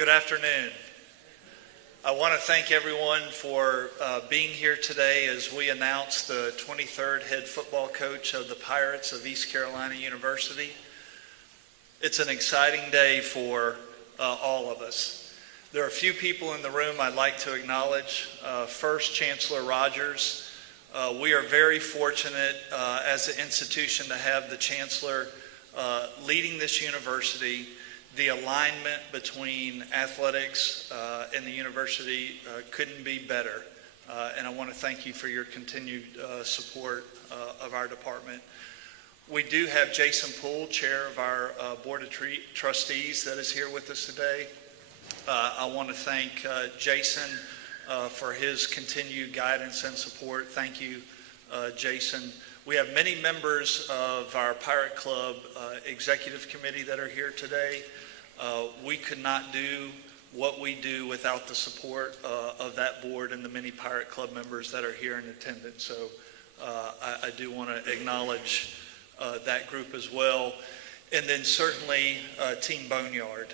Good afternoon. I want to thank everyone for being here today as we announce the 23rd head football coach of the Pirates of East Carolina University. It's an exciting day for all of us. There are a few people in the room I'd like to acknowledge. First, Chancellor Rogers. We are very fortunate as an institution to have the Chancellor leading this university. The alignment between athletics and the university couldn't be better. And I want to thank you for your continued support of our department. We do have Jason Poole, chair of our Board of Trustees, that is here with us today. I want to thank Jason for his continued guidance and support. Thank you, Jason. We have many members of our Pirate Club Executive Committee that are here today. We could not do what we do without the support of that board and the many Pirate Club members that are here in attendance. So I do want to acknowledge that group as well. And then certainly Team Boneyard.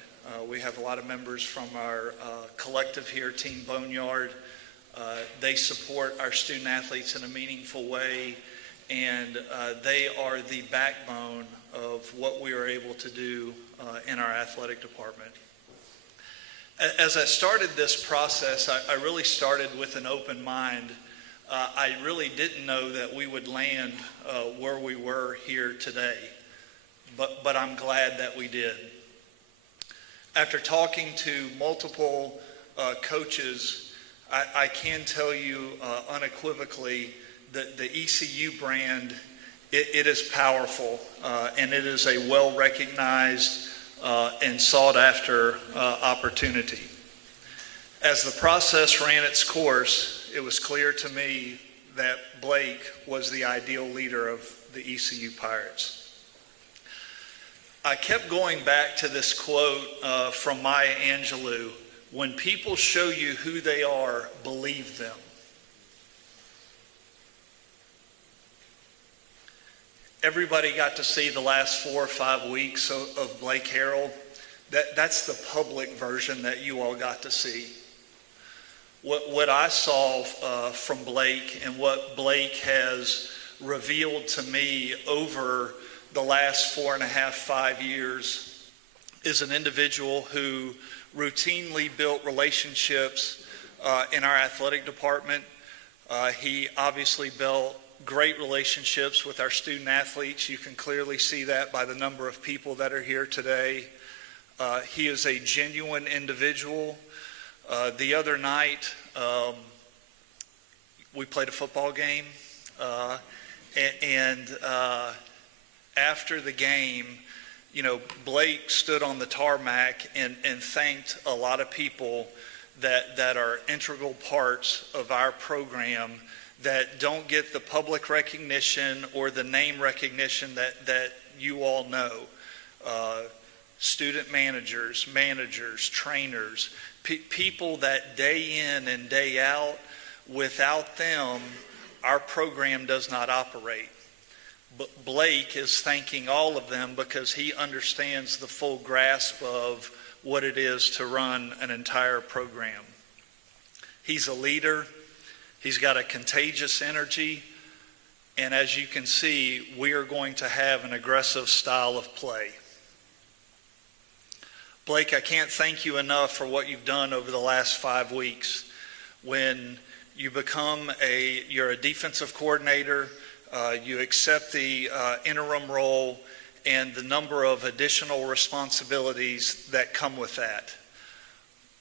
We have a lot of members from our collective here, Team Boneyard. They support our student athletes in a meaningful way, and they are the backbone of what we are able to do in our athletic department. As I started this process, I really started with an open mind. I really didn't know that we would land where we were here today, but I'm glad that we did. After talking to multiple coaches, I can tell you unequivocally that the ECU brand, it is powerful, and it is a well-recognized and sought-after opportunity. As the process ran its course, it was clear to me that Blake was the ideal leader of the ECU Pirates. I kept going back to this quote from Maya Angelou: "When people show you who they are, believe them." Everybody got to see the last 4 or 5 weeks of Blake Harrell. That's the public version that you all got to see. What I saw from Blake and what Blake has revealed to me over the last 4.5, 5 years is an individual who routinely built relationships in our athletic department. He obviously built great relationships with our student athletes. You can clearly see that by the number of people that are here today. He is a genuine individual. The other night, we played a football game, and after the game, you know, Blake stood on the tarmac and thanked a lot of people that are integral parts of our program that don't get the public recognition or the name recognition that you all know. Student managers, trainers, people that day in and day out, without them, our program does not operate. But Blake is thanking all of them because he understands the full grasp of what it is to run an entire program. He's a leader. He's got a contagious energy. And as you can see, we are going to have an aggressive style of play. Blake, I can't thank you enough for what you've done over the last 5 weeks. When you become you're a defensive coordinator, you accept the interim role and the number of additional responsibilities that come with that.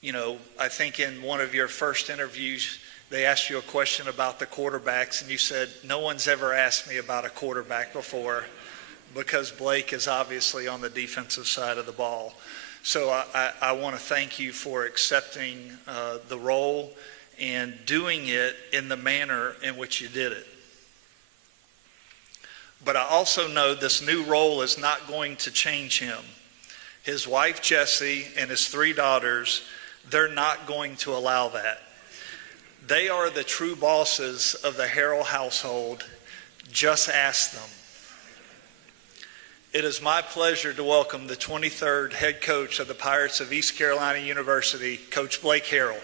You know, I think in one of your first interviews, they asked you a question about the quarterbacks, and you said, "No one's ever asked me about a quarterback before," because Blake is obviously on the defensive side of the ball. So I want to thank you for accepting the role and doing it in the manner in which you did it. But I also know this new role is not going to change him. His wife, Jessie, and his 3 daughters, they're not going to allow that. They are the true bosses of the Harrell household. Just ask them. It is my pleasure to welcome the 23rd head coach of the Pirates of East Carolina University, Coach Blake Harrell.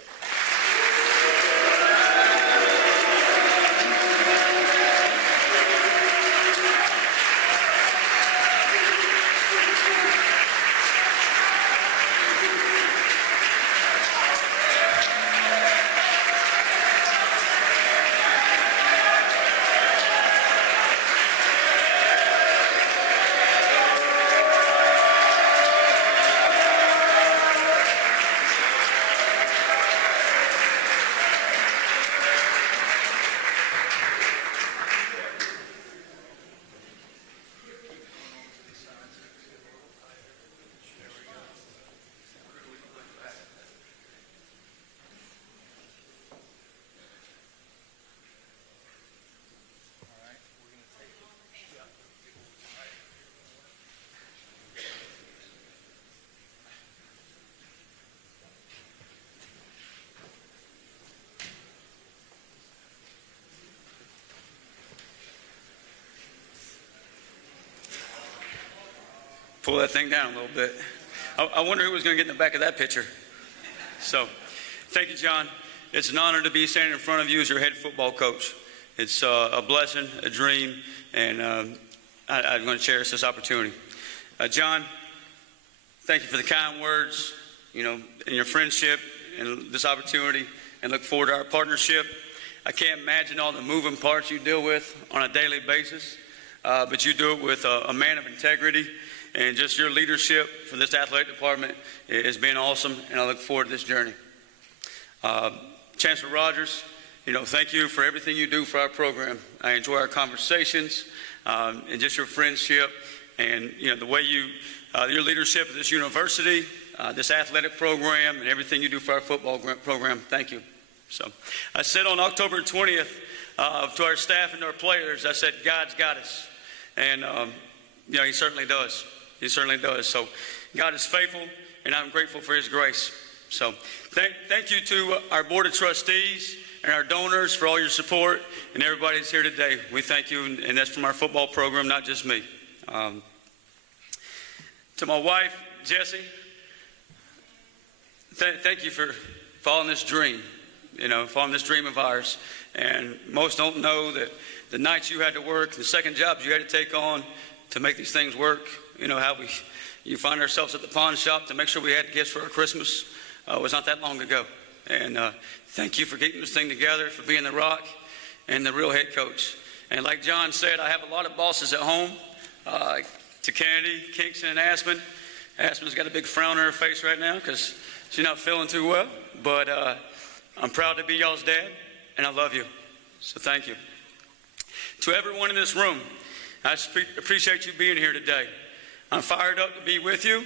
Pull that thing down a little bit. I wonder who was going to get in the back of that picture. So, thank you, John. It's an honor to be standing in front of you as your head football coach. It's a blessing, a dream, and I'm going to cherish this opportunity. John, thank you for the kind words, and your friendship and this opportunity, and look forward to our partnership. I can't imagine all the moving parts you deal with on a daily basis, but you do it with a man of integrity. And just your leadership for this athletic department has been awesome, and I look forward to this journey. Chancellor Rogers, thank you for everything you do for our program. I enjoy our conversations and just your friendship and the way your leadership of this university, this athletic program, and everything you do for our football program. Thank you. So I said on October 20th to our staff and to our players, I said, God's got us. And He certainly does. He certainly does. So God is faithful, and I'm grateful for His grace. So thank you to our Board of Trustees and our donors for all your support, and everybody that's here today. We thank you, and that's from our football program, not just me. To my wife, Jessie, thank you for following this dream, following this dream of ours. And most don't know that the nights you had to work, the second jobs you had to take on to make these things work. How you find ourselves at the pawn shop to make sure we had gifts for our Christmas was not that long ago. And thank you for getting this thing together, for being the rock and the real head coach. And like John said, I have a lot of bosses at home, to Kennedy, Kingston, and Aspen. Aspen's got a big frown on her face right now because she's not feeling too well. But I'm proud to be y'all's dad, and I love you. So thank you. To everyone in this room, I appreciate you being here today. I'm fired up to be with you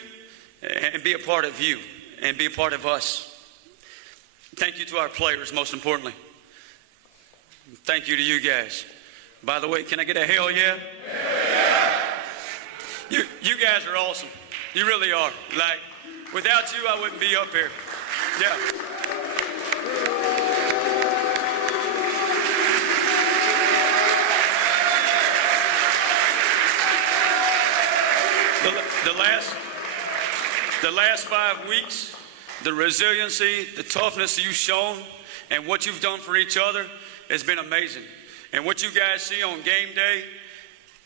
and be a part of you and be a part of us. Thank you to our players, most importantly. Thank you to you guys. By the way, can I get a hell yeah? Yeah. You guys are awesome. You really are. Like, without you, I wouldn't be up here. Yeah. The last 5 weeks, the resiliency, the toughness you've shown, and what you've done for each other has been amazing. And what you guys see on game day,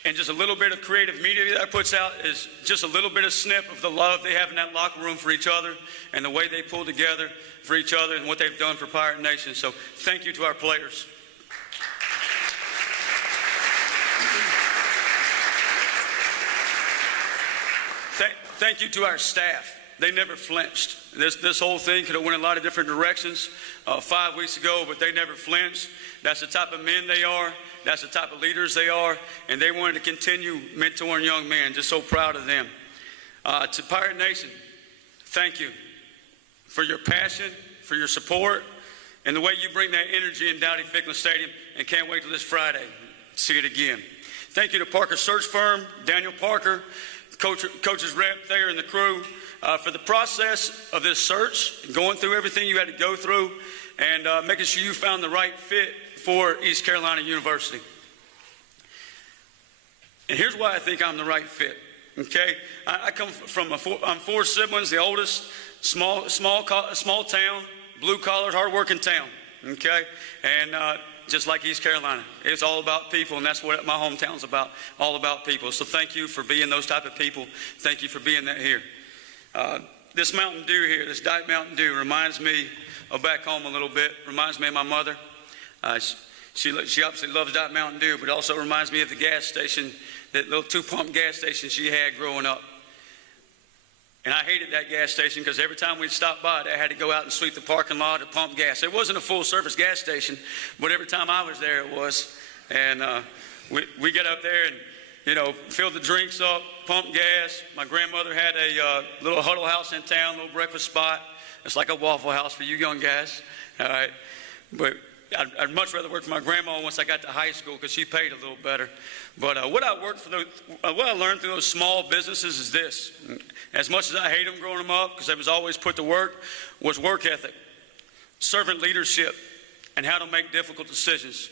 and just a little bit of creative media that puts out, is just a little bit of snip of the love they have in that locker room for each other, and the way they pull together for each other, and what they've done for Pirate Nation. So thank you to our players. Thank you to our staff. They never flinched. This whole thing could have went a lot of different directions 5 weeks ago, but they never flinched. That's the type of men they are. That's the type of leaders they are. And they wanted to continue mentoring young men. Just so proud of them. To Pirate Nation, thank you for your passion, for your support, and the way you bring that energy in Dowdy-Ficklin Stadium. And can't wait till this Friday to see it again. Thank you to Parker Search Firm, Daniel Parker, coach's rep there and the crew, for the process of this search, going through everything you had to go through, and making sure you found the right fit for East Carolina University. And here's why I think I'm the right fit. Okay, I come from I'm four siblings, the oldest, small town, blue-collar, hard-working town. Okay, and just like East Carolina, it's all about people, and that's what my hometown's about, all about people. So thank you for being those type of people. Thank you for being that here. This Mountain Dew here, this Diet Mountain Dew, reminds me of back home a little bit. Reminds me of my mother. She obviously loves Diet Mountain Dew, but it also reminds me of the gas station, that little two-pump gas station she had growing up. And I hated that gas station because every time we'd stop by it, I had to go out and sweep the parking lot or pump gas. It wasn't a full-service gas station, but every time I was there, it was. And we get up there and, you know, fill the drinks up, pump gas. My grandmother had a little huddle house in town, little breakfast spot. It's like a Waffle House for you young guys, all right? But I'd much rather work for my grandma once I got to high school because she paid a little better. But what I learned through those small businesses is this. As much as I hate them growing them up because I was always put to work, was work ethic, servant leadership, and how to make difficult decisions.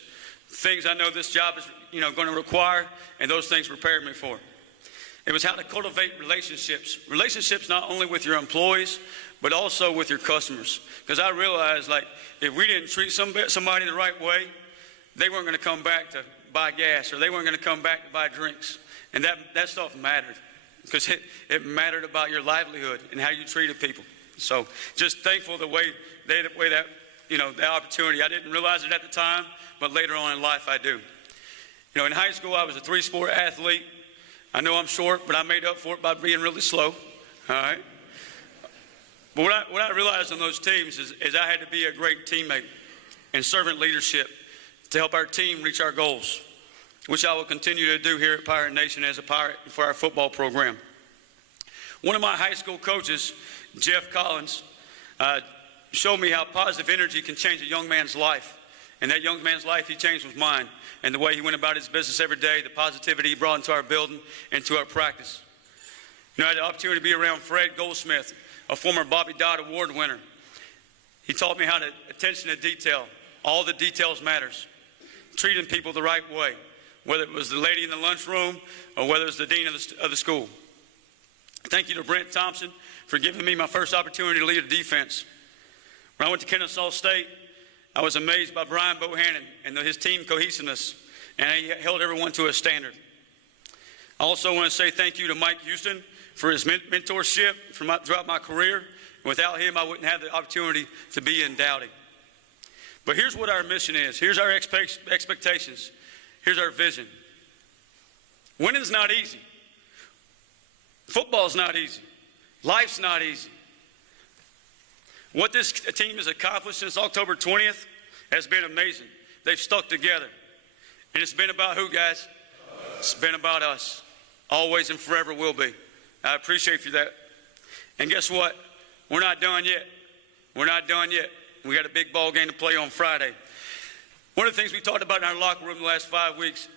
Things I know this job is, you know, going to require, and those things prepared me for. It was how to cultivate relationships. Relationships not only with your employees, but also with your customers. Because I realized, like, if we didn't treat somebody the right way, they weren't going to come back to buy gas, or they weren't going to come back to buy drinks. And that stuff mattered, because it mattered about your livelihood and how you treated people. So just thankful the way that, you know, the opportunity. I didn't realize it at the time, but later on in life I do. You know, in high school I was a three-sport athlete. I know I'm short, but I made up for it by being really slow, all right? But what I realized on those teams is I had to be a great teammate and servant leadership to help our team reach our goals, which I will continue to do here at Pirate Nation as a Pirate for our football program. One of my high school coaches, Jeff Collins, showed me how positive energy can change a young man's life. And that young man's life he changed was mine. And the way he went about his business every day, the positivity he brought into our building and to our practice. You know, I had the opportunity to be around Fred Goldsmith, a former Bobby Dodd Award winner. He taught me how to attention to detail. All the details matters. Treating people the right way, whether it was the lady in the lunchroom or whether it was the dean of the school. Thank you to Brent Thompson for giving me my first opportunity to lead a defense. When I went to Kennesaw State, I was amazed by Brian Bohannon and his team cohesiveness, and he held everyone to a standard. I also want to say thank you to Mike Houston for his mentorship throughout my career. Without him, I wouldn't have the opportunity to be in Dowdy. But here's what our mission is. Here's our expectations. Here's our vision. Winning's not easy. Football's not easy. Life's not easy. What this team has accomplished since October 20th has been amazing. They've stuck together. And it's been about who, guys? It's been about us. Always and forever will be. I appreciate you that. And guess what? We're not done yet. We're not done yet. We got a big ball game to play on Friday. One of the things we talked about in our locker room the last 5 weeks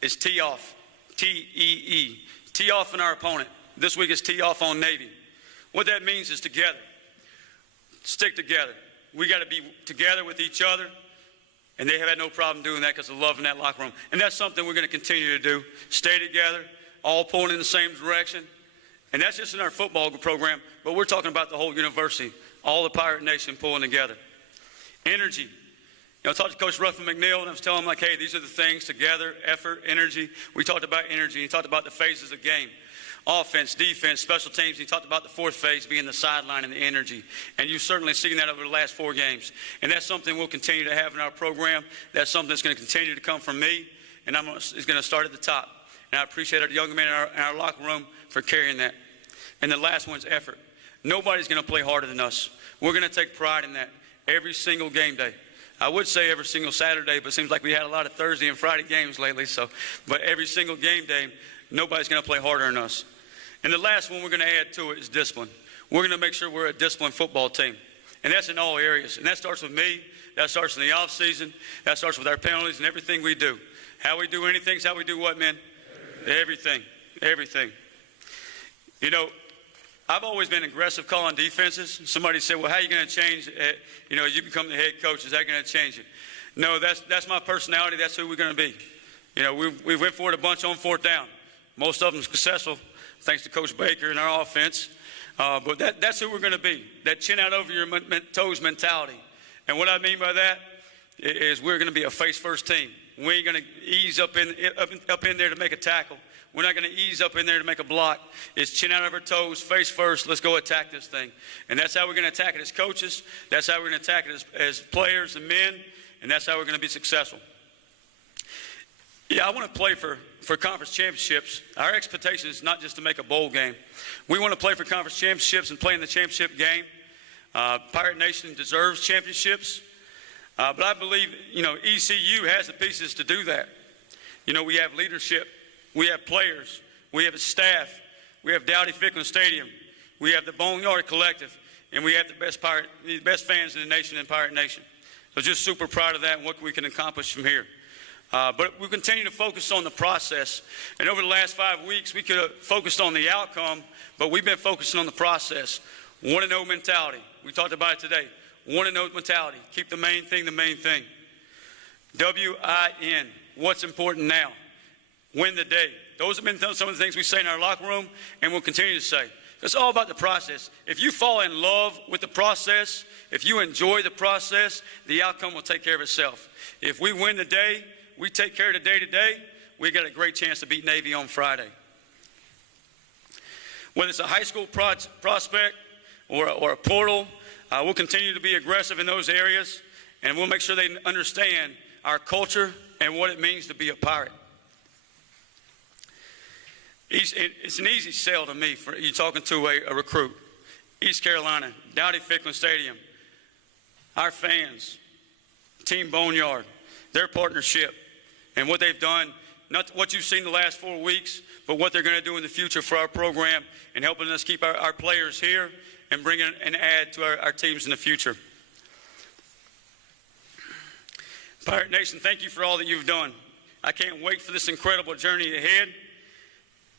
is tee off. T-E-E. Tee off on our opponent. This week is tee off on Navy. What that means is together. Stick together. We got to be together with each other, and they have had no problem doing that because of love in that locker room. And that's something we're going to continue to do. Stay together, all pulling in the same direction. And that's just in our football program, but we're talking about the whole university, all the Pirate Nation pulling together. Energy. You know, I talked to Coach Ruffin McNeil, and I was telling him, like, hey, these are the things together, effort, energy. We talked about energy. He talked about the phases of game. Offense, defense, special teams. He talked about the fourth phase being the sideline and the energy. And you've certainly seen that over the last 4 games. And that's something we'll continue to have in our program. That's something that's going to continue to come from me, and it's going to start at the top. And I appreciate our young men in our locker room for carrying that. And the last one's effort. Nobody's going to play harder than us. We're going to take pride in that every single game day. I would say every single Saturday, but it seems like we had a lot of Thursday and Friday games lately. But every single game day, nobody's going to play harder than us. And the last one we're going to add to it is discipline. We're going to make sure we're a disciplined football team. And that's in all areas. And that starts with me. That starts in the off season. That starts with our penalties and everything we do. How we do anything is how we do what, men? Everything. Everything. You know, I've always been aggressive calling defenses. Somebody said, well, how are you going to change it? You know, you become the head coach. Is that going to change it? No, that's my personality. That's who we're going to be. You know, we went for it a bunch on 4th down. Most of them successful, thanks to Coach Baker and our offense. But that's who we're going to be, that chin out over your toes mentality. And what I mean by that is we're going to be a face-first team. We ain't going to ease up in there to make a tackle. We're not going to ease up in there to make a block. It's chin out of our toes, face first. Let's go attack this thing. And that's how we're going to attack it as coaches. That's how we're going to attack it as players and men. And that's how we're going to be successful. Yeah, I want to play for conference championships. Our expectation is not just to make a bowl game. We want to play for conference championships and play in the championship game. Pirate Nation deserves championships. But I believe, ECU has the pieces to do that. We have leadership. We have players. We have a staff. We have Dowdy-Ficklin Stadium. We have the Boneyard Collective. And we have the best fans in the nation in Pirate Nation. So just super proud of that and what we can accomplish from here. But we continue to focus on the process. And over the last 5 weeks, we could have focused on the outcome, but we've been focusing on the process. 1-0 mentality. We talked about it today. 1-0 mentality. Keep the main thing the main thing. WIN. What's important now? Win the day. Those have been some of the things we say in our locker room, and we'll continue to say. It's all about the process. If you fall in love with the process, if you enjoy the process, the outcome will take care of itself. If we win the day, we take care of the day to day, we got a great chance to beat Navy on Friday. Whether it's a high school prospect or a portal, we'll continue to be aggressive in those areas, and we'll make sure they understand our culture and what it means to be a Pirate. It's an easy sell to me for you talking to a recruit. East Carolina, Dowdy-Ficklin Stadium, our fans, Team Boneyard, their partnership, and what they've done, not what you've seen the last 4 weeks, but what they're going to do in the future for our program and helping us keep our players here and bringing an add to our teams in the future. Pirate Nation, thank you for all that you've done. I can't wait for this incredible journey ahead.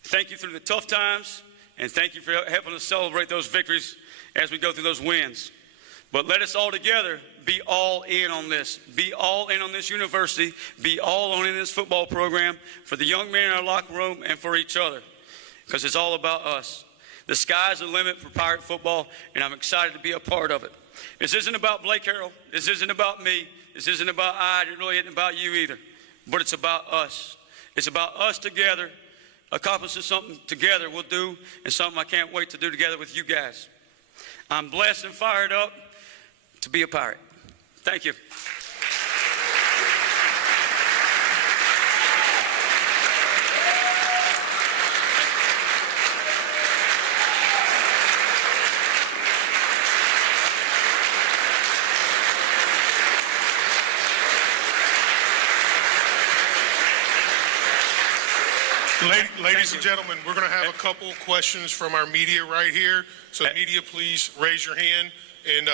Thank you through the tough times, and thank you for helping us celebrate those victories as we go through those wins. But let us all together be all in on this. Be all in on this university. Be all in this football program for the young men in our locker room and for each other, because it's all about us. The sky's the limit for Pirate football, and I'm excited to be a part of it. This isn't about Blake Harrell. This isn't about me. This isn't about It really isn't about you either. But it's about us. It's about us together, accomplishing something together we'll do, and something I can't wait to do together with you guys. I'm blessed and fired up to be a Pirate. Thank you. Ladies and gentlemen, we're going to have a couple questions from our media right here. So media, please raise your hand. And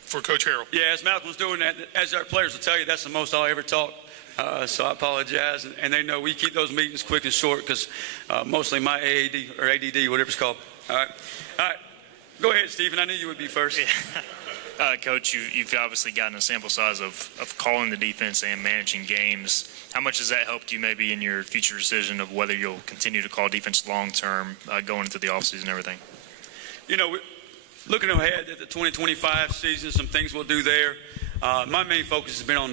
for Coach Harrell. Yeah, as Malcolm was doing that, as our players will tell you, that's the most I'll ever talk. So I apologize. And they know we keep those meetings quick and short because mostly my AAD or ADD, whatever it's called. All right. Go ahead, Stephen. I knew you would be first. Yeah. Coach, you've obviously gotten a sample size of calling the defense and managing games. How much has that helped you maybe in your future decision of whether you'll continue to call defense long-term going into the offseason and everything? Looking ahead at the 2025 season, some things we'll do there. My main focus has been on